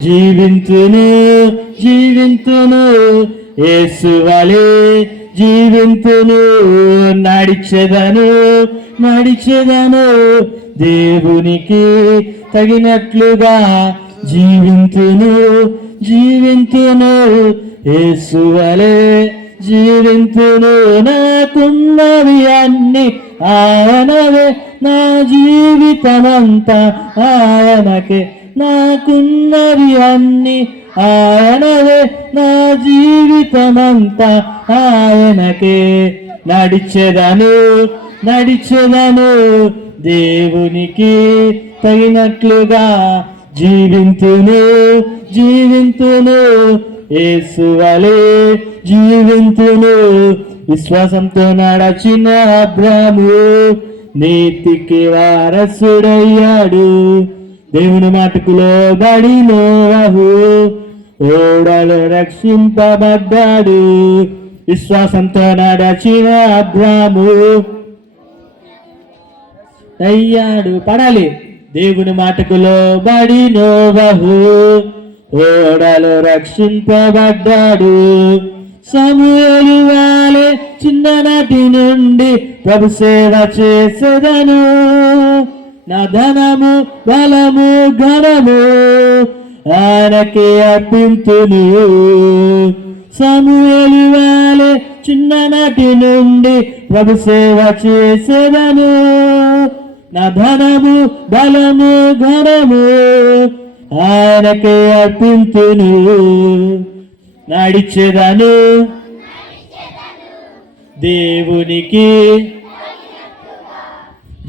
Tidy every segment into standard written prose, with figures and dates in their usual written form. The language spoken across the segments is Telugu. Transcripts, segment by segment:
జీవింతును జీవింతును యేసు వలె జీవింతును నడిచెదను నడిచెదను దేవునికి తగినట్లుగా జీవింతును జీవింతును యేసు వలె జీవింతును నాకున్నవి అన్ని ఆయనవే నా జీవితమంతా ఆయనకే నాకున్నవి అన్ని ఆయనవే నా జీవితమంతా ఆయనకే నడిచెదను నడిచెదను దేవునికి తగినట్లుగా జీవింతును జీవింతును యేసు వలె జీవింతును విశ్వాసంతో నడచిన అబ్రాము నీతికి వారసుడయ్యాడు దేవుని మాటకు లోబడి నోవహు ఓడలు రక్షింపబడ్డాడు విశ్వాసంతో నడచిన అబ్రాము అయ్యాడు పడాలి దేవుని మాటకు లోబడి నోవహు ఓడలు రక్షింపబడ్డాడు సమూయేలు వలె చిన్ననాటి నుండి ప్రభు సేవ చేసేదను నా ధనము బలము ఘనము ఆయనకే అర్పింతును సమూయేలు వలె చిన్ననాటి నుండి ప్రభు సేవ చేసేదను నా ధనము బలము ఘనము ఆయనకే అర్పింతును నడిచెదను దేవునికి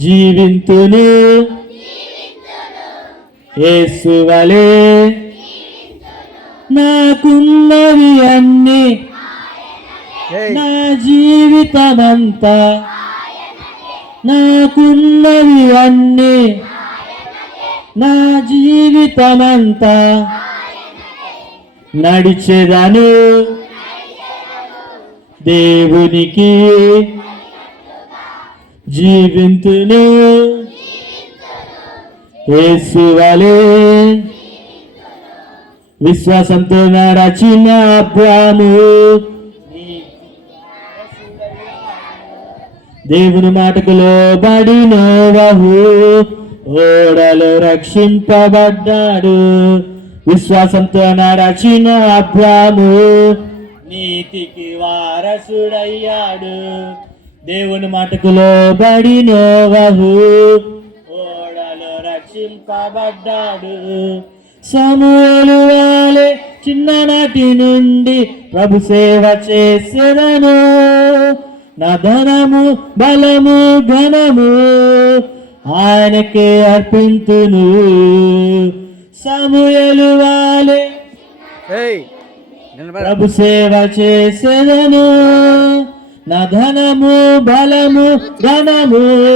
జీవింతును యేసు వలె నాకున్నవి అన్ని నా జీవితమంతా నాకున్నవి అన్ని నా జీవితమంతా నడిచెదను దేవునికి జీవింతును యేసు వలె విశ్వాసంతో నడచిన అబ్రాము దేవుని మాటకు లోబడి నోవహు ఓడలు రక్షింపబడ్డాడు విశ్వాసంతో నడచిన అబ్రాము నీతికి వారసుడయ్యాడు దేవుని మాటకు లోబడి నోవహు ఓడలు రక్షింపబడ్డాడు సమూయేలు వలె చిన్ననాటి నుండి ప్రభు సేవ చేసేదను నా ధనము బలము ఘనము ఆయనకే అర్పింతును సమూయేలు వలె ప్రభు సేవ చేసేదను నా ధనము బలము ఘనము